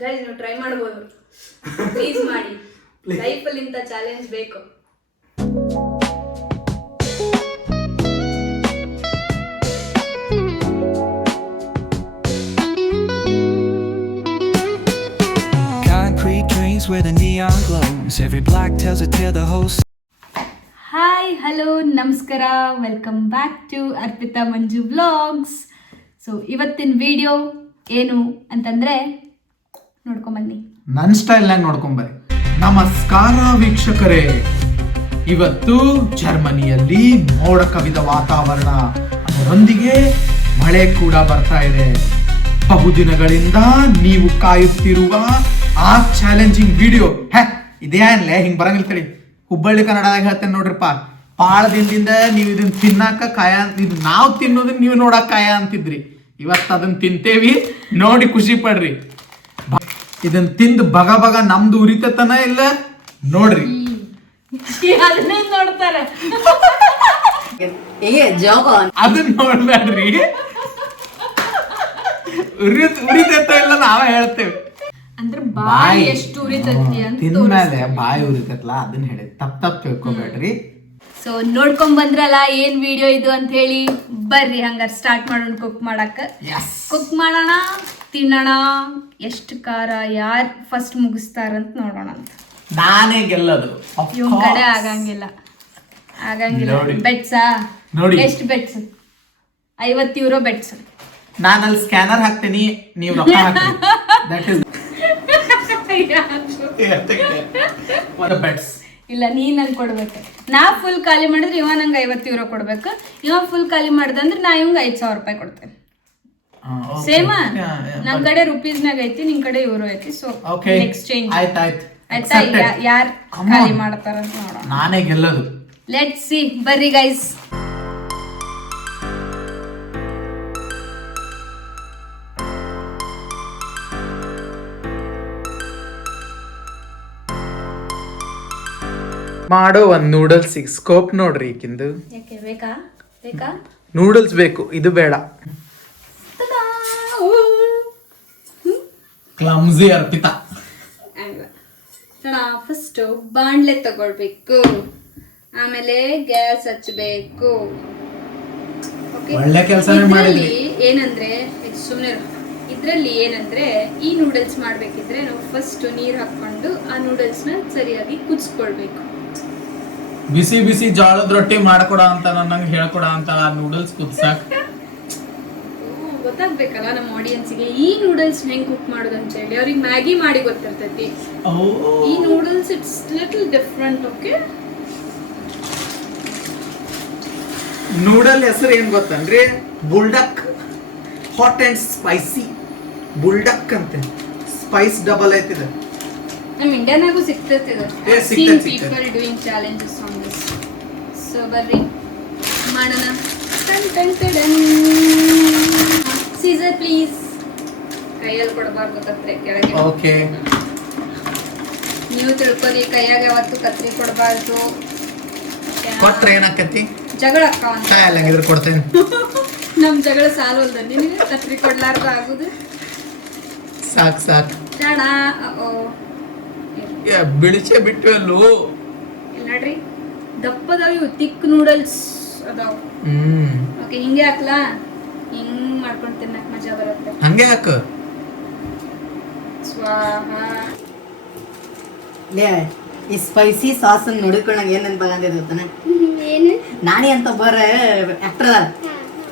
Guys ನೀವು try ಮಾಡಬಹುದು, please ಮಾಡಿ. ಲೈಫಲ್ಲಿ ಇಂಥ ಚಾಲೆಂಜ್ ಬೇಕು. Where the neon glows, every block tells a tale, the whole. Hi hello ನಮಸ್ಕಾರ, welcome back to Arpita Manju vlogs. So ಇವತ್ತಿನ ವಿಡಿಯೋ ಏನು ಅಂತಂದರೆ ನೋಡ್ಕೊಂಬನ್ನಿ, ನನ್ನ ಸ್ಟೈಲ್ನಾಗ ನೋಡ್ಕೊಂಬರ್ರಿ. ನಮಸ್ಕಾರ ವೀಕ್ಷಕರೇ, ಇವತ್ತು ಜರ್ಮನಿಯಲ್ಲಿ ಮೋಡ ಕವಿದ ವಾತಾವರಣ, ಅದರೊಂದಿಗೆ ಮಳೆ ಕೂಡ ಬರ್ತಾ ಇದೆ. ಬಹುದಿನಗಳಿಂದ ನೀವು ಕಾಯುತ್ತಿರುವ ಆ ಚಾಲೆಂಜಿಂಗ್ ವಿಡಿಯೋ ಇದೇನ್ಲೆ ಹಿಂಗ್ ಬರಂಗಿಲ್ಲ ತಡಿ. ಹುಬ್ಬಳ್ಳಿ ಕನ್ನಡದಾಗ ಹೇಳ್ತೇನೆ ನೋಡ್ರಿಪ್ಪ, ಭಾಳ ದಿನದಿಂದ ನೀವು ಇದನ್ನ ತಿನ್ನಾಕ ಕಾಯ, ಇದು ನಾವು ತಿನ್ನೋದನ್ನ ನೀವು ನೋಡಕ್ ಕಾಯ ಅಂತಿದ್ರಿ. ಇವತ್ತು ಅದನ್ನ ತಿಂತೇವಿ, ನೋಡಿ ಖುಷಿ ಪಡ್ರಿ. ಇದನ್ನ ತಿಂದು ಬಗ ಬಗ ನಮ್ದು ಉರಿತತನ ಇಲ್ಲ ನೋಡ್ರಿ. ಅದನ್ನೇ ನೋಡ್ತಾರೆ, ಅದನ್ನ ನೋಡ್ಬೇಡ್ರಿ. ಉರಿತೈತ ಇಲ್ಲ ನಾವೇ ಹೇಳ್ತೇವೆ. ಅಂದ್ರೆ ಬಾಯಿ ಎಷ್ಟು ಉರಿತೈತಿ ಅಂತ ತಿಂದ್ಮೇಲೆ ಬಾಯಿ ಉರಿತೈತಲ್ಲ ಅದನ್ನ ಹೇಳಿ, ತಪ್ಪ ತಿಳ್ಕೊಬೇಡ್ರಿ. ಸೊ ನೋಡ್ಕೊಂಡ್ ಬಂದ್ರಲ್ಲ ಏನ್ ವಿಡಿಯೋ ಇದು ಅಂತ ಹೇಳಿ, ಬರ್ರಿ ಹಂಗಾರ ಸ್ಟಾರ್ಟ್ ಮಾಡೋಣ ಕುಕ್ ಮಾಡಕ್ಕ. ಕುಕ್ ಮಾಡೋಣ, ತಿನ್ನೋಣ. ಎಷ್ಟು ಖಾರ ಯಾರು ಫಸ್ಟ್ ಮುಗಿಸ್ತಾರಂತ ನೋಡೋಣ ಅಂತ. ನಾನೇ ಗೆಲ್ಲದು. ಇವ್ ಕಡೆ ಆಗಂಗಿಲ್ಲ ಬೆಟ್ಸಾ ನೋಡಿ, ಎಷ್ಟು ಬೆಟ್ಸ್? 50 euro bets. ನಾನು ಅಲ್ಲಿ ಸ್ಕ್ಯಾನರ್ ಹಾಕ್ತೀನಿ, ನೀವು ರೊಕ್ಕ ಹಾಕ್ತೀನಿ. That is bets. ಇಲ್ಲ, ನೀ ನಂಗೆ ಕೊಡ್ಬೇಕು. ನಾ ಫುಲ್ ಖಾಲಿ ಮಾಡಿದ್ರೆ ಇವ ನಂಗೆ 50 euro ಕೊಡ್ಬೇಕು. ಇವ ಫುಲ್ ಖಾಲಿ ಮಾಡ್ದಂದ್ರೆ ನಾ ಇವಂಗೆ 5,000 ರೂಪಾಯಿ ಕೊಡ್ತೇನೆ. ಸೇಮಾ? ನನ್ ಕಡೆ ರುಪೀಸ್ನಾಗ ಐತಿ, ನಿನ್ ಕಡೆ ಯೂರೋ ಐತಿ. ಸೊ ಎಕ್ಸ್ಚೇಂಜ್ ಆಯ್ತಾ? ಯಾರು ಖಾಲಿ ಮಾಡ್ತಾರ ಅಂತ ನೋಡೋಣ. ನಾನೇ ಗೆಲ್ಲದು. ಲೆಟ್ಸ್ ಸಿ, ಬರ್ರಿ ಗೈಸ್. ಮಾಡೋ ಒಂದ್ ನೂಡಲ್ಸ್ ಸ್ಕೋಪ್ ನೋಡ್ರಿ. ಈಕಿಂದು ಯಾಕೆ ಬೇಕಾ? ಬೇಕಾ ನೂಡಲ್ಸ್ ಬೇಕು, ಇದು ಬೇಡ. ಕ್ಲಮ್ಸಿ ಅರ್ಪಿತಾ. ಫಸ್ಟ್ ಬಾಣ್ಲೆ ತಗೊಳ್ಬೇಕು, ಆಮೇಲೆ ಗ್ಯಾಸ್ ಹಚ್ಚಬೇಕು. ಒಳ್ಳೆ ಕೆಲಸ ಮಾಡಿದ್ರಿ. ಏನಂದ್ರೆ ಸುಮ್ಮನೆ ಇದ್ರಲ್ಲಿ ಏನಂದ್ರೆ, ಈ ನೂಡಲ್ಸ್ ಮಾಡ್ಬೇಕಿದ್ರೆ ನಾವು ಫಸ್ಟ್ ನೀರ್ ಹಾಕೊಂಡು ಆ ನೂಡಲ್ಸ್ ನ ಸರಿಯಾಗಿ ಕುದಿಸ್ಕೊಳ್ಬೇಕು. ಬಿಸಿ ಬಿಸಿ ಜೋಳದ ರೊಟ್ಟಿ ಮಾಡ್ಕೊಡ ಅಂತ ನಂಗೆ ಹೇಳ್ಕೊಡ ಅಂತ ಆ ನೂಡಲ್ಸ್ ಕುದ್ಸಾಕ್ ಗೊತ್ತಾಗ್ಬೇಕಲ್ಲ ನಮ್ಮ ಆಡಿಯನ್ಸ್ಗೆ ಈ ನೂಡಲ್ಸ್ ಹೆಂಗ್ ಕುಕ್ ಮಾಡೋದು ಅಂತ ಹೇಳಿ. ಅವ್ರಿಗೆ ಮ್ಯಾಗಿ ಮಾಡಿ ಗೊತ್ತಿರ್ತೈತಿ, ಈ noodles it's little different. Okay, noodle ಹೆಸರು ಏನ್ ಗೊತ್ತನ್ರಿ? Buldak, hot and spicy Buldak ಅಂತೆ. ಸ್ಪೈಸ್ ಡಬಲ್ ಐತಿದೆ. ನಮ್ಮ ಇಂಡಿಯಾನಾಗೂ ಸಿಗ್ತೈತಿ ಇದು. ಸಿಗ್ತೈತಿ. People doing challenges on this. So ಬರ್ರಿ ಮಾಡೋಣ. Scissor please. ಕೈಯಲ್ಲಿ ಕೊಡಬಾರ್ದು ಕತ್ರಿ, ಕೆಳಗೆ. ಓಕೆ, ನೀವು ತಿಳ್ಕೊರಿ, ಕೈಯಾಗ ಯಾವತ್ತು ಕತ್ರಿ ಕೊಡಬಾರ್ದು. ಕೊಟ್ರೆ ಏನಾಕತಿ? ಜಗಳ ಅಕ್ಕ ಇದ್ರ ಕೊಡ್ತೇನೆ. ನಮ್ ಜಗಳ ಸಾಲೋಲ್ದ ನಿನಗೆ ಕತ್ರಿ ಕೊಡ್ಲಾರ್ದು ಆಗುದು. ಸಾಕ್ ಸಾಕ್ ಜಾಣ. ಬಿಳಿಚೆ ಬಿಟ್ಟು ಅಲ್ಲೋ. ಇಲ್ಲಿ ನೋಡ್ರಿ, ದಪ್ಪದಾವ ಇವು ತಿಕ್ ನೂಡಲ್ಸ್ ಅದಾವ. ಓಕೆ, ಹಿಂಗೆ ಹಾಕ್ಲಾ? ಹಿಂಗ್ ಮಾಡ್ಕೊಂಡು ತಿನ್ನಕ್ ಮಜಾ ಬರುತ್ತೆ. ಹಂಗೆ ಹಾಕ. ಸ್ವಾಹ. ಈ ಸ್ಪೈಸಿ ಸಾಸ್ ನೋಡಿಕೊಂಡಾಗ ಏನೇನ್ ಬಂದಿದೆ ಗೊತ್ತಾನ? ನಾಣಿ ಅಂತ ಒಬ್ಬರ ಆಕ್ಟರ್ ಅದಾರ,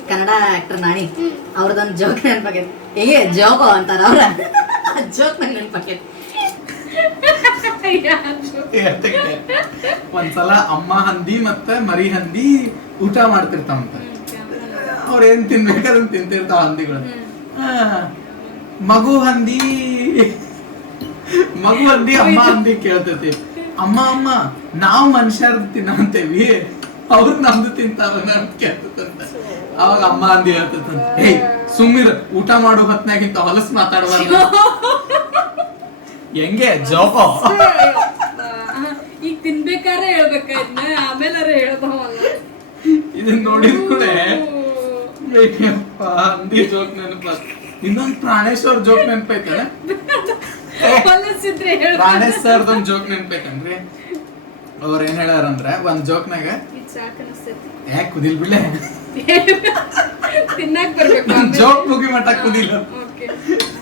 ಕನ್ನಡ ಆಕ್ಟರ್ ನಾಣಿ. ಅವ್ರದೊಂದು ಜೋಕ್ ನೆನಪಾಗೈತಿ. ಹೇಗೆ ಜೋಕೋ ಅಂತಾರ ಅವ್ರ, ಜೋಕ್ ನಂಗೆ ನೆನಪಾಗೈತಿ. ಒಂದ್ಸಲ ಅಮ್ಮ ಹಂದಿ ಮತ್ತೆ ಮರಿ ಹಂದಿ ಊಟ ಮಾಡ್ತಿರ್ತಾವಂತ. ಅವ್ರ ಏನ್ ತಿನ್ಬೇಕಾದ್ರೆ ತಿಂತಿರ್ತಾವ ಹಂದಿಗಳು. ಮಗು ಹಂದಿ ಅಮ್ಮ ಹಂದಿ ಕೇಳ್ತೈತಿ, ಅಮ್ಮ ಅಮ್ಮ ನಾವ್ ಮನುಷ್ಯರ್ದು ತಿನ್ನಂತೇವಿ, ಅವ್ರು ನಮ್ದು ತಿಂತಾರ ಅಂತ ಕೇಳ್ತಂತ. ಅವಾಗ ಅಮ್ಮ ಹಂದಿ ಹೇಳ್ತಂತ, ಏಯ್ ಸುಮ್ಮಿರ, ಊಟ ಮಾಡೋ ಹೊತ್ನಾಗಿಂತ ಹೊಲಸ್ ಮಾತಾಡಬಾರ್ದು. ಹೆಂಗೆ ಜೋಕೋ? ಈಗ ತಿನ್ಬೇಕಾದ್ರೆ ಹೇಳ್ಬೇಕಾಯ್ತ, ಆಮೇಲೆ ಹೇಳ್ಬಹುದಲ್ಲ. ಇದನ್ನ ನೋಡಿದ ಕೂಡ ಹಂದಿ ಜೋಕ್ ನೆನಪ. ಇನ್ನೊಂದು ಪ್ರಾಣೇಶ್ವರ್ ಜೋಕ್ ನೆನ್ಪೈತಲ್ಲ ಹೊಲಸಿದ್ರೆ ಹೇಳು. ಪ್ರಾಣೇಶ್ ಸರ್ದೊಂದು ಜೋಕ್ ನೆನ್ಪೈತನ್ರಿ. ಅವ್ರ ಏನ್ ಹೇಳ್ಯಾರಂದ್ರೆ ಒಂದ್ ಜೋಕ್ನಾಗ ಇದ್ ಸಾಕ್ ಅನಿಸ್ತೈತಿ. ಯಾಕೆ ಕುದಿಲ್ ಬಿಡ್ಲೆ ತಿನ್ನಾಕ್ ಬರ್ಬೇಕು. ಜೋಕ್ ಮುಗಿ ಮಟ್ಟ ಕುದಿಲ್ಲ. ಓಕೆ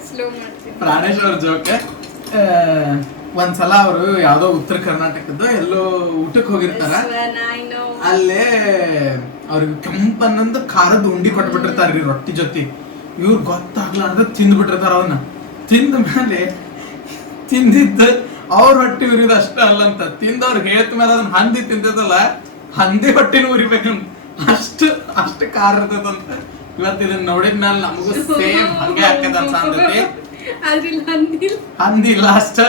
ಸ್ಲೋ ಮಾಡ್ತೀನಿ. ಪ್ರಾಣೇಶ್ ಅವ್ರ ಜೋಕ್ ಒಂದ್ಸಲ ಅವರು ಯಾವ್ದೋ ಉತ್ತರ ಕರ್ನಾಟಕದ ಎಲ್ಲೋ ಊಟಕ್ಕೆ ಹೋಗಿರ್ತಾರ. ಅಲ್ಲೇ ಅವ್ರಿಗೆ ಕೆಂಪನ್ನೊಂದು ಖಾರದ ಉಂಡಿ ಕೊಟ್ಬಿಟ್ಟಿರ್ತಾರ್ರಿ ರೊಟ್ಟಿ ಜೊತೆ. ಇವ್ರು ಗೊತ್ತಾಗ್ಲಾರ್ದ ತಿಂದ್ಬಿಟ್ಟಿರ್ತಾರ ಅವನ್ನ. ತಿಂದ ಮೇಲೆ ತಿಂದಿದ್ದ ಅವ್ರ ಹೊಟ್ಟಿ ಉರಿದ ಅಷ್ಟ ಅಲ್ಲಂತ ತಿಂದವ್ರು ಹೇಳ್ತ ಮೇಲೆ ಅದನ್ನ ಹಂದಿ ತಿಂತದಲ್ಲ, ಹಂದಿ ಹೊಟ್ಟಿನ ಉರಿಬೇಕಂತ ಅಷ್ಟು ಖಾರ ಇರ್ತದಂತ. ಇವತ್ತು ಇದನ್ನ ನೋಡಿದ್ಮೇಲೆ ನಮಗೂ ಸೇಮ್ ಹಂಗೆ ಹಾಕದ ಅನ್ಸಂತೈತಿ. ಹಂದಿ ಇಲ್ಲ ಅಷ್ಟ.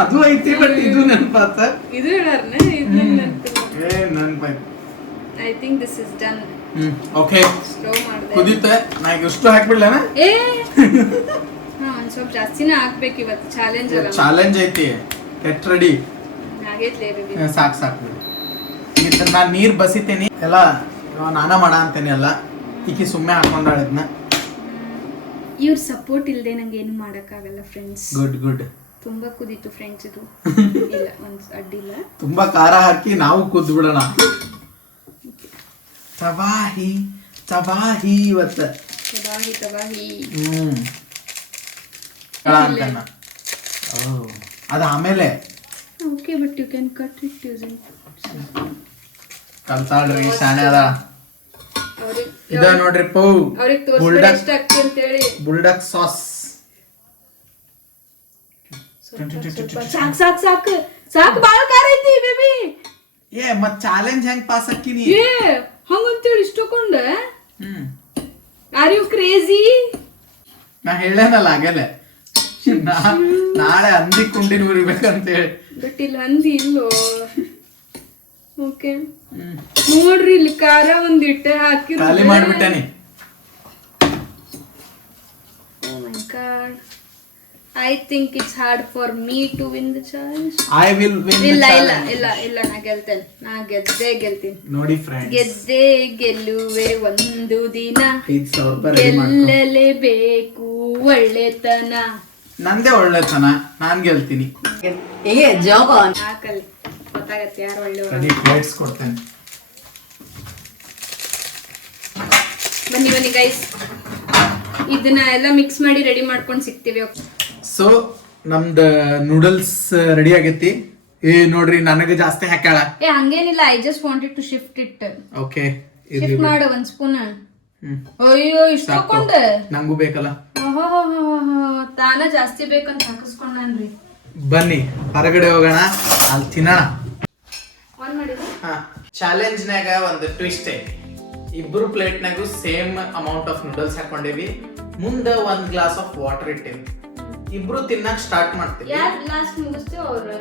ಅದು ಐತಿ ಬಟ್ ಇದು ನೆನಪಾತ. ಇದು ಹೇಳಾರ್ನ ಇದು ನೆನಪಾಯ್ತು. I think this is done. Okay slow ಮಾಡಿದೆ. ಕುದೀತೆ. ನಾ ಈಗ ಇಷ್ಟು ಹಾಕ್ಬಿಡ್ಲೇನ? ಏ ಹಾ ಒಂದ್ ಸ್ವಲ್ಪ ಜಾಸ್ತಿನೇ ಹಾಕ್ಬೇಕು ಇವತ್ತು. ಚಾಲೆಂಜ್ ಅಲ್ಲ, ಚಾಲೆಂಜ್ ಐತಿ. Get ready. ಆಗೈತ್ಲೇ ಬೇಬಿ. ಸಾಕು ಸಾಕು ಬಿಡಿ. ಈಗ ನಾನು ನೀರು ಬಸಿತೀನಿ ಎಲ್ಲ ನಾನ ಮಾಡ ಅಂತೇನೆ ಎಲ್ಲ. ಈಕಿ ಸುಮ್ಮನೆ ಹಾಕೊಂಡಾಳಿದ್ನ. ಇವ್ರ ಸಪೋರ್ಟ್ ಇಲ್ಲದೆ ನಂಗೆ ಏನು ಮಾಡೋಕ್ಕಾಗಲ್ಲ ಫ್ರೆಂಡ್ಸ್. Good good. ತುಂಬಾ ಕುದೀತು ಫ್ರೆಂಡ್ಸ್ ಇದು. ಇಲ್ಲ ಒಂದ್ ಅಡ್ಡಿಲ್ಲ. ತುಂಬಾ ಖಾರ ಹಾಕಿ ನಾವು ಕುದ್ದು ಬಿಡೋಣ. ತವಾಹಿ ತವಾಹಿ ಇವತ್ತ. ತಬಾಹಿ ತಬಾಹಿ. ಅಂತನ. ಅದ ಆಮೇಲೆ okay but you can cut it using. ಕಲ್ತಾಳ್ರಿ ಶಾನೆ ಅದ. ಇದ ನೋಡ್ರಿ ಪೌ ಅವ್ರಿಗೆ ತೋರಿಸ್ಬಿಡ ಎಷ್ಟು ಆಗ್ತಿ ಅಂತ ಹೇಳಿ. ಬುಲ್ಡಕ್ ಸಾಸ್. ಸಾಕು ಸಾಕು ಸಾಕು ಸಾಕು. ಬಾಳ ಖಾರ ಐತಿ ಬೇಬಿ. ಏ ಮತ್ ಚಾಲೆಂಜ್ ಹೆಂಗ್ ಪಾಸ್ ಹಾಕಿನಿ? ಏ ಹಂಗಂತೇಳಿ ಇಷ್ಟಕೊಂಡ. Are you crazy? ನಾ ಹೇಳೇನಲ್ಲ ಆಗಲೇ ನಾಳೆ ಹಂದಿ ಕುಂಡಿನ ಉರಿಬೇಕಂತ ಹೇಳಿ. ಬಟ್ ಇಲ್ಲಿ ಹಂದಿ ಇಲ್ಲೋ. ಓಕೆ ನೋಡ್ರಿ ಇಲ್ಲಿ ಖಾರ ಒಂದಿಟ್ಟು ಹಾಕಿರ. ಖಾಲಿ ಮಾಡ್ಬಿಟ್ಟೇನಿ. Oh my god. I think it's hard for me to win the challenge. I will win the ಇಲ್ಲ ಇಲ್ಲ challenge. ಇಲ್ಲ ಇಲ್ಲ ನಾ ಗೆಲ್ತೇನೆ. ನಾ ಗೆಲ್ತೀನಿ. ನೋಡಿ ಫ್ರೆಂಡ್ಸ್, ಗೆದ್ದೆ ಗೆಲ್ಲುವೆ ಒಂದು ದಿನ. 5,000 ರೂಪಾಯಿ ರೆಡಿ ಮಾಡ್ಕೊ. ಗೆಲ್ಲಲೇಬೇಕು ಒಳ್ಳೆತನ. ನಂದೇ ಒಳ್ಳೆತನ, ನಾನ್ ಗೆಲ್ತೀನಿ. ಹೇಗೆ ಜೋಗ ಹಾಕಲ್ಲಿ ಗೊತ್ತಾಗತ್ತೆ ಯಾರು ಒಳ್ಳೆಯವರು. ರೆಡಿ ಪ್ಲೇಟ್ಸ್ ಕೊಡ್ತೇನೆ. ಬನ್ನಿ ಬನ್ನಿ ಗೈಸ್, ಇದನ್ನ ಎಲ್ಲ ಮಿಕ್ಸ್ ಮಾಡಿ ರೆಡಿ ಮಾಡ್ಕೊಂಡು ಸಿಗ್ತೀವಿ. ಸೊ ನಮ್ದ ನೂಡಲ್ಸ್ ರೆಡಿ ಆಗೈತಿ. ಏ ನೋಡ್ರಿ ನನಗೆ ಜಾಸ್ತಿ ಹಾಕ್ಯಾಳ. ಏ ಹಂಗೇನಿಲ್ಲ, I just wanted to shift it. Okay shift ಮಾಡು ಒಂದ್ ಸ್ಪೂನ್. ಅಯ್ಯೋ ಇಷ್ಟ ತಕೊಂಡೆ. ನಂಗೂ ಬೇಕಲ್ಲ. ತಾನ ಜಾಸ್ತಿ ಬೇಕಂತ ಹಾಕಿಸ್ಕೊಂಡ್ರಿ. ಬನ್ನಿ ಹೊರಗಡೆ ಹೋಗೋಣ, ಅಲ್ಲಿ ತಿನ್ನೋಣ. ಆನ್ ಮಾಡಿದ್ರು. ಚಾಲೆಂಜ್ ನಾಗ ಒಂದು ಟ್ವಿಸ್ಟ್ ಐತಿ. ಇಬ್ರು ಪ್ಲೇಟ್ ನಾಗು ಸೇಮ್ ಅಮೌಂಟ್ ಆಫ್ ನೂಡಲ್ಸ್ ಹಾಕೊಂಡೇವಿ. ಮುಂದೆ 1 ಗ್ಲಾಸ್ ಆಫ್ ವಾಟರ್ ಇಟ್ಟೇವಿ. ಇಬ್ರು ತಿನ್ನಕ್ ಸ್ಟಾರ್ಟ್ ಮಾಡ್ತೀವಿ. ಯಾರು ಲಾಸ್ಟ್ ಮುಗಿಸ್ತೀವಿ ಅವ್ರು.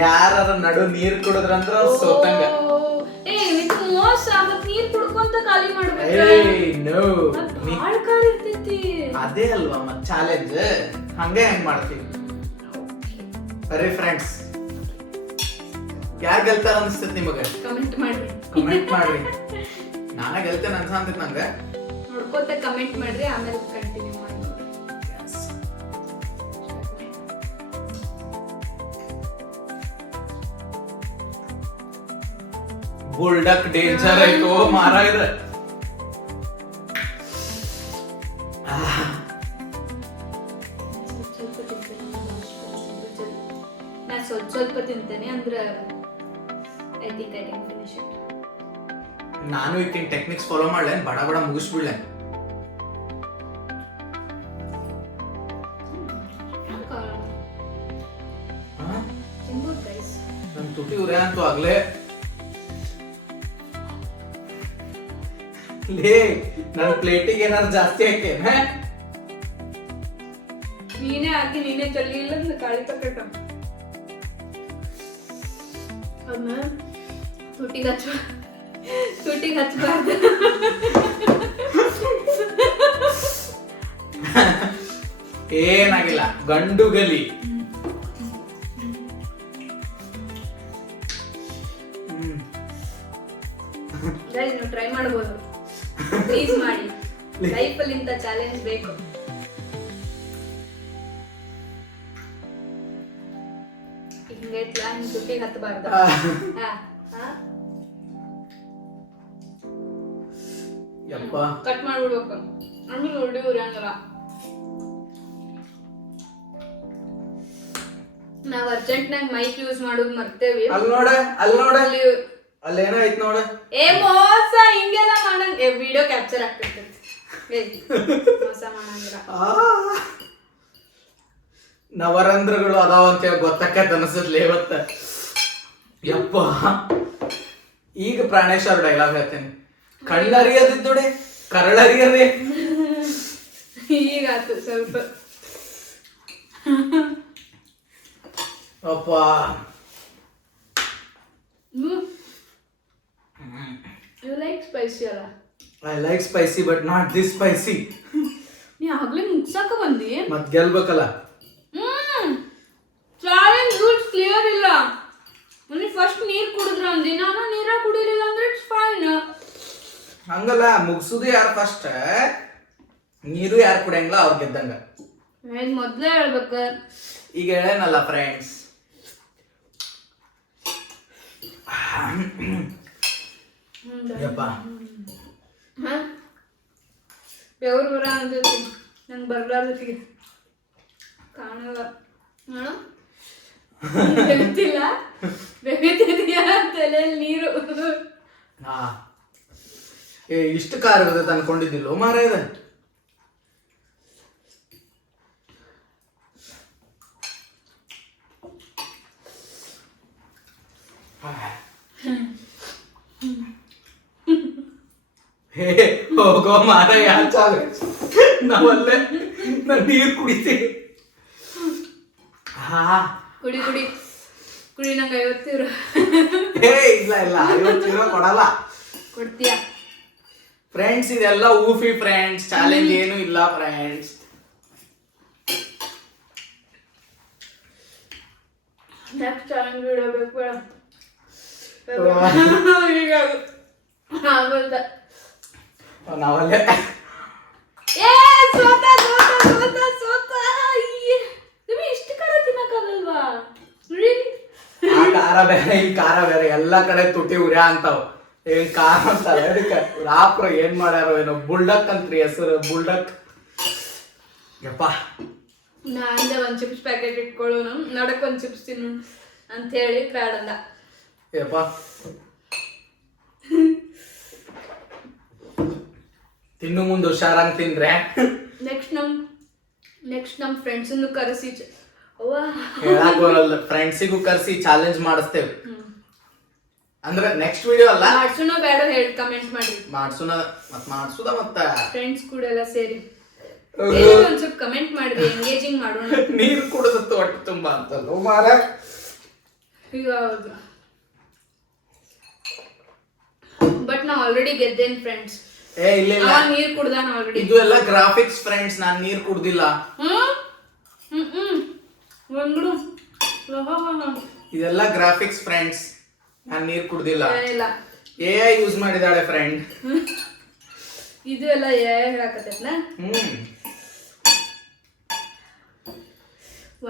ಯಾರ ನಡು ನೀರ್ ಕುಡಿದ್ರಂದ್ರ ಸೋತಂಗ. ಏ ಇದು ಮೋಸ. ಮತ್ ನೀರ್ ಕುಡ್ಕೊಂತ ಖಾಲಿ ಮಾಡ್ಬೇಕು. ಭಾಳ ಖಾರ ಇರ್ತೈತಿ. ಅದೇ ಅಲ್ವಾ ಮತ್ ಚಾಲೆಂಜ್. ಹಂಗೆ ಹೆಂಗ್ ಮಾಡ್ತೀವಿ. ಸರಿ ಫ್ರೆಂಡ್ಸ್, ಯಾರು ಗೆಲ್ತಾರ ಅನಿಸ್ತೈತಿ ನಿಮಗೆ? ಕಮೆಂಟ್ ಮಾಡ್ರಿ. ಕಮೆಂಟ್ ಮಾಡ್ರಿ. ನಾನ ಗೆಲ್ತೇನೆ ಅನ್ಸಂತೈತಿ ನಂಗೆ. ನೋಡ್ಕೋತ ಕಮೆಂಟ್ ಮಾಡ್ರಿ, ಆಮೇಲೆ ಕಂಟಿನ್ಯೂ ಮಾಡಿ. ಬುಲ್ಡಕ್ ಡೇಂಜರ್ ಆಯ್ತು ಮಾರ ಇದೆ. ನಾ ಸ್ವಲ್ಪ ತಿಂತೇನೆ ಅಂದ್ರೆ I think I can finish it. ನಾನು ಈಗಿನ ಟೆಕ್ನಿಕ್ಸ್ ಫಾಲೋ ಮಾಡ್ಲೇನ್, ಬಡ ಬಡ ಮುಗಿಸ್ಬಿಡ್ಲೆ. ನನ್ ತುಟಿ ಉರೇ ಅಂತೂ ಆಗ್ಲೇ ಲೇ. ನನ್ ಪ್ಲೇಟಿಗೆ ಏನಾರು ಜಾಸ್ತಿ ಹಾಕೇನ? ನೀನೇ ಹಾಕಿ ನೀನೇ ಜಲ್ದಿ ಇಲ್ಲ ಕಾಳಿ ತಕ್ಕಟ. ಅದನ್ನ ತುಟಿಗೆ ಹಚ್ಚಬಾರ್ದು. ಏನಾಗಿಲ್ಲ, ಗಂಡು ಗಲಿ. ನೀವು ಟ್ರೈ ಮಾಡ್ಬೋದು, ಪ್ಲೀಸ್ ಮಾಡಿ. ಲೈಫಲ್ಲಿ ಇಂಥ ಚಾಲೆಂಜ್ ಬೇಕು. ಹಿಂಗೈತ್ಲಾ, ಹಿಂಗ್ ತುಟಿಗೆ ಹತ್ತಬಾರ್ದು. ಕಟ್ ಮಾಡ್ಬಿಡ್ಬೇಕು, ಆಮೇಲೆ ಉರಿಯಂಗಿಲ್ಲ. ನಾವ್ ಅರ್ಜೆಂಟ್ನಾಗ ಮೈಕ್ ಯೂಸ್ ಮಾಡೋದು ಮರ್ತೇವಿ. ಅಲ್ಲೇನಾಯ್ತು ನೋಡ. ಏ ಮೋಸ ಹಿಂಗೆಲ್ಲ ಮಾಡಂಗ ವಿಡಿಯೋ ಕ್ಯಾಪ್ಚರ್ ಆಗ್ತಿರ್ತೈತಿ. ಮೋಸ ಮಾಡಂಗಿಲ್ಲ. ನವರಂಧ್ರಗಳು ಅದಾವ ಅಂತೇಳಿ ಗೊತ್ತಕ್ಕೈತೆ ಅನ್ಸತ್ಲಿ ಇವತ್ತ. ಯಪ್ಪ, ಈಗ ಪ್ರಾಣೇಶ್ ಅವ್ರ ಡೈಲಾಗ್ ಹೇಳ್ತೇನೆ. ಕಳ್ಳರಿಯದಿದ್ದೋಡೆ ಕರಳರಿಯದೆ. ಈಗಾತು ಸ್ವಲ್ಪ. ಅಪ್ಪ ಯು ಲೈಕ್ ಸ್ಪೈಸಿ ಅಲ್ಲ? I like spicy but not this spicy. ನೀ ಆಗ್ಲೇ ಮುಗ್ಸಾಕ ಬಂದಿ, ಮತ್ ಗೆಲ್ಬೇಕಲ್ಲ. ಚಾಲೆಂಜ್ ರೂಲ್ಸ್ ಕ್ಲಿಯರ್ ಇಲ್ಲ. ನೀ ಫಸ್ಟ್ ನೀರ್ ಕುಡಿದ್ರ ಅಂದಿ, ನಾನು ನೀರ ಕುಡಿಲಿಲ್ಲ ಅಂದ್ರೆ ಇಟ್ಸ್ ಫೈನ್. ಹಂಗಲ್ಲ, ಮುಗ್ಸುದು ಯಾರು ಫಸ್ಟ್, ನೀರು ಯಾರು ಕುಡಿಯಂಗಿಲ್ಲ ಅವ್ರ ಗೆದ್ದಂಗ. ಮೊದ್ಲೇ ಹೇಳ್ಬೇಕ. ಈಗ ಹೇಳೇನಲ್ಲ ಫ್ರೆಂಡ್ಸ್. ಯಪ್ಪ ಬೆವ್ರು ಬರ ಅಂತೈತಿ ನಂಗೆ ಬರ್ಲಾರ್ದತಿಗೆ ಕಾಣಲ್ಲ. ಬೆಗತಿಲ್ಲ, ಬೆಗತಿದೆಯಾ ತಲೆಯಲ್ಲಿ ನೀರು. ಇಷ್ಟು ಖಾರ ಇರ್ತೈತೆ ಅನ್ಕೊಂಡಿದ್ದಿಲ್ಲ ಮಾರ ಇದೆ. ಹೇ ಹೋಗೋ ಮಾರ, ಯಾರು ಚಾಲ ನಾವಲ್ಲೇ ನೀರು ಕುಡಿತೀವಿ. ಕುಡಿ ಕುಡಿ ಕುಡಿ, ನಂಗೆ 50 euro. ಇಲ್ಲ 50 euro ಕೊಡಲ್ಲ. ಕೊಡ್ತೀಯಾ ಫ್ರೆಂಡ್ಸ್? ಇದೆಲ್ಲ ಊಫಿ ಫ್ರೆಂಡ್ಸ್, ಚಾಲೆಂಜ್ ಏನು ಇಲ್ಲ ಫ್ರೆಂಡ್ಸ್. ನೆಕ್ಸ್ಟ್ ಚಾಲೆಂಜ್ ಇಡಬೇಕು ಬೇಡ. ಈಗ ಆಗಲ್ದ ನಾವಲ್ಲೇ. ಸೋತ ಇಷ್ಟು ಖಾರ ತಿನ್ನಕ್ಕಾಗಲ್ವಾ? ಆ ಖಾರ ಬೇರೆ ಈ ಖಾರ ಬೇರೆ, ಎಲ್ಲಾ ಕಡೆ ತುಟಿ ಉರ್ಯಾ ಅಂತಾವ. ಏನ್ ಖಾರ ಅಂತಾರ ಅದಕ್ಕೆ ರಾಪ್ರ ಏನ್ ಮಾಡ್ಯಾರೋ ಏನೋ. ಬುಲ್ಡಕ್ ಅಂತ್ರಿ ಹೆಸರು, ಬುಲ್ಡಕ್. ಯಪ್ಪ, ನಾಂದೆ ಒಂದ್ ಚಿಪ್ಸ್ ಪ್ಯಾಕೆಟ್ ಇಟ್ಕೊಳ್ಳೋನು, ನಡಕ್ ಒಂದ್ ಚಿಪ್ಸ್ ತಿನ್ನು ಅಂತ ಹೇಳಿ ಬ್ಯಾಡಲ್ಲ. ಯಪ್ಪ, ತಿನ್ನು ಮುಂದೆ ಹುಷಾರಂಗ್ ತಿಂದ್ರೆ. ನೆಕ್ಸ್ಟ್ ನಮ್ ಫ್ರೆಂಡ್ಸ್ ಕರೆಸಿ ಹೇಳಕ್ ಬರಲ್ಲ, ಫ್ರೆಂಡ್ಸಿಗೂ ಕರ್ಸಿ ಚಾಲೆಂಜ್ ಮಾಡಿಸ್ತೇವೆ. ಅಂದ್ರೆ ನೆಕ್ಸ್ಟ್ ವಿಡಿಯೋ ಅಲ್ಲ, ಮಾಡ್ಸೋಣ ಬೇಡ ಹೇಳಿ ಕಮೆಂಟ್ ಮಾಡಿ. ಮಾಡ್ಸುದ ಮತ್ತ ಫ್ರೆಂಡ್ಸ್ ಕೂಡ ಎಲ್ಲ ಸೇರಿ ಒಂದ್ ಸ್ವಲ್ಪ ಕಮೆಂಟ್ ಮಾಡ್ರಿ, ಎಂಗೇಜಿಂಗ್ ಮಾಡೋಣ. ನೀರು ಕುಡಿದತ್ತು ಹೊಟ್ಟೆ ತುಂಬಾ ಅಂತಲ್ಲ ಮಾರ. ಈಗ ಹೌದು, ಬಟ್ ನಾ ಆಲ್ರೆಡಿ ಗೆದ್ದೇನ್ ಫ್ರೆಂಡ್ಸ್. ಇಲ್ಲ ನೀರ್ ಕುಡ್ದಾನ ಆಲ್ರೆಡಿ. ಇದು ಎಲ್ಲ ಗ್ರಾಫಿಕ್ಸ್ ಫ್ರೆಂಡ್ಸ್, ನಾನ್ ನೀರ್ ಕುಡ್ದಿಲ್ಲ. ಇದೆಲ್ಲ ಗ್ರಾಫಿಕ್ಸ್ ಫ್ರೆಂಡ್ಸ್, ನಾನ್ ನೀರ್ ಕುಡ್ದಿಲ್ಲ. AI ಯೂಸ್ ಮಾಡಿದಾಳೆ ಫ್ರೆಂಡ್. ಇದು ಎಲ್ಲ ಹೇಳಕತ್ತೈತ್ನ.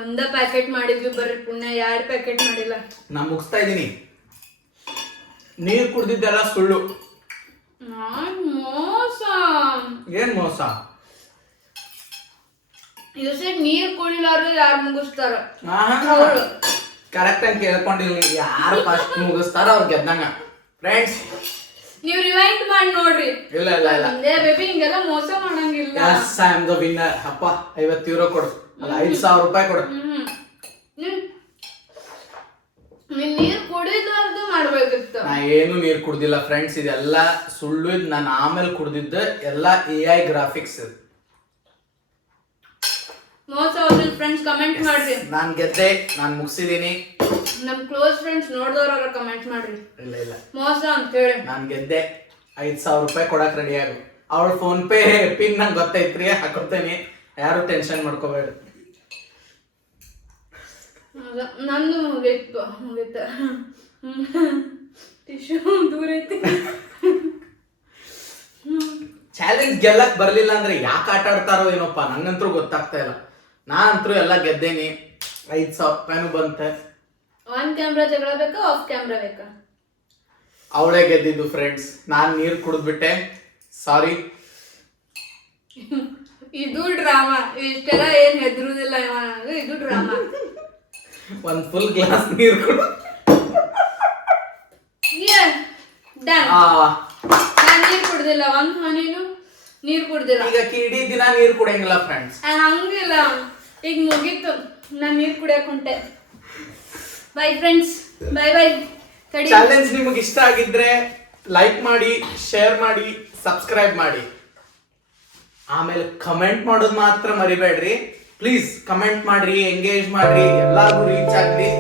ಒಂದ ಪ್ಯಾಕೆಟ್ ಮಾಡಿದ್ವಿ ಬರ್ರಿ ಪುಣ್ಯ, 2 ಪ್ಯಾಕೆಟ್ ಮಾಡಿಲ್ಲ. ನಾ ಮುಗಿಸ್ತಾ ಇದೀನಿ. ನೀರ್ ಕುಡ್ದಿದ್ದೆಲ್ಲ ಸುಳ್ಳು. ಮೋಸ. ಏನ್ ಮೋಸ? ಇದು ಸೆಟ್ ನೀರ್ ಕುಡಿಲಾರ್ದು ಯಾರು ಮುಗಿಸ್ತಾರ? ಕರೆಕ್ಟ್ ಆಗಿ ಕೇಳ್ಕೊಂಡಿಲ್ಲ. ಯಾರು ಫಸ್ಟ್ ಮುಗಿಸ್ತಾರ ಅವ್ರು ಗೆದ್ದಂಗ ಫ್ರೆಂಡ್ಸ್. ನೀವು ರಿವೈಂಡ್ ಮಾಡಿ ನೋಡ್ರಿ. ಇಲ್ಲ ಬೇಬಿ ಹಿಂಗೆಲ್ಲ ಮೋಸ ಮಾಡಂಗಿಲ್ಲ. Yes, I am the winner. ಅಪ್ಪ 50 euro ಕೊಡು, ಅಲ್ಲ 5,000 ರೂಪಾಯಿ ಕೊಡು. ನೀರ್ ಕುಡಿಲಾರ್ದು ಮಾಡ್ಬೇಕಿತ್ತು. ನಾ ಏನು ನೀರ್ ಕುಡ್ದಿಲ್ಲ ಫ್ರೆಂಡ್ಸ್, ಇದೆಲ್ಲ ಸುಳ್ಳು. ಇದು ನಾನು ಆಮೇಲೆ ಕುಡ್ದಿದ್ದ ಎಲ್ಲ AI ಗ್ರಾಫಿಕ್ಸ್. ಮೋಸ ಹೋದ್ರೆ ಫ್ರೆಂಡ್ಸ್ ಕಮೆಂಟ್ ಮಾಡ್ರಿ. ನಾನ್ ಗೆದ್ದೆ, ನಾನ್ ಮುಗಿಸಿದೀನಿ. ನಮ್ ಕ್ಲೋಸ್ ಫ್ರೆಂಡ್ಸ್ ನೋಡಿದವ್ರ ಕಮೆಂಟ್ ಮಾಡ್ರಿ. ಇಲ್ಲ ಮೋಸ ಅಂತ ಹೇಳಿ. ನಾನ್ ಗೆದ್ದೆ, 5,000 ರೂಪಾಯಿ ಕೊಡಕ್ ರೆಡಿ ಆಗು. ಅವಳ ಫೋನ್ ಪೇ ಪಿನ್ ನಂಗೆ ಗೊತ್ತೈತ್ರಿ, ಹಾಕೋತೇನಿ. ಯಾರು ಟೆನ್ಷನ್ ಮಾಡ್ಕೋಬೇಡ. ನಂದು ಮುಗೀತ. ಟಿಶ್ಯೂ ದೂರ ಐತಿ. ಚಾಲೆಂಜ್ ಗೆಲ್ಲಕ್ ಬರ್ಲಿಲ್ಲ ಅಂದ್ರೆ ಯಾಕೆ ಆಟ ಆಡ್ತಾರೋ ಏನೋಪ್ಪ, ನಂಗಂತೂ ಗೊತ್ತಾಗ್ತಾ ಇಲ್ಲ. ನಾನಂತರೂ ಎಲ್ಲ ಗೆದ್ದೇನಿ. 5,000 ರೂಪಾಯಿನೂ ಬಂತೆ. ಆನ್ ಕ್ಯಾಮ್ರಾ ಜಗಳ ಬೇಕಾ ಆಫ್ ಕ್ಯಾಮ್ರಾ ಬೇಕಾ? ಅವಳೇ ಗೆದ್ದಿದ್ದು ಫ್ರೆಂಡ್ಸ್. ನಾನ್ ನೀರ್ ಕುಡಿದ್ಬಿಟ್ಟೆ, ಸಾರಿ. ಇದು ಡ್ರಾಮಾ. ಇಷ್ಟೆಲ್ಲ ಏನ್ ಹೆದರುದಿಲ್ಲ ಇವ, ಇದು ಡ್ರಾಮಾ. ಒಂದ್ ಫುಲ್ ಗ್ಲಾಸ್ ನೀರ್ ಕುಡು. ಡನ್. ನಾನ್ ನೀರ್ ಕುಡ್ದಿಲ್ಲ, ಒಂದ್ ಹನಿನು ನೀರ್ ಕುಡ್ದಿಲ್ಲ. ಈಗ ಇಡೀ ದಿನ ನೀರ್ ಕುಡಿಯಂಗಿಲ್ಲ ಫ್ರೆಂಡ್ಸ್. ಹಂಗಿಲ್ಲ, ಈಗ ಮುಗೀತು, ನಾನ್ ನೀರ್ ಕುಡಿಯಕ್ ಹೊಂಟೆ. Bye friends, bye bye. Challenge ನಿಮಗೆ ಇಷ್ಟ ಆಗಿದ್ರೆ ಲೈಕ್ ಮಾಡಿ, ಶೇರ್ ಮಾಡಿ, ಸಬ್ಸ್ಕ್ರೈಬ್ ಮಾಡಿ. ಆಮೇಲೆ ಕಮೆಂಟ್ ಮಾಡೋದು ಮಾತ್ರ ಮರಿಬೇಡ್ರಿ ಪ್ಲೀಸ್. ಕಮೆಂಟ್ ಮಾಡ್ರಿ, ಎಂಗೇಜ್ ಮಾಡ್ರಿ, ಎಲ್ಲಾರ್ಗೂ ರೀಚ್ ಆಗ್ರಿ.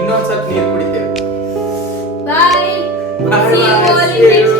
ಇನ್ನೊಂದ್ಸಲ ನೀರು ಕುಡಿತೇವೆ. ಬಾಯ್. Bye.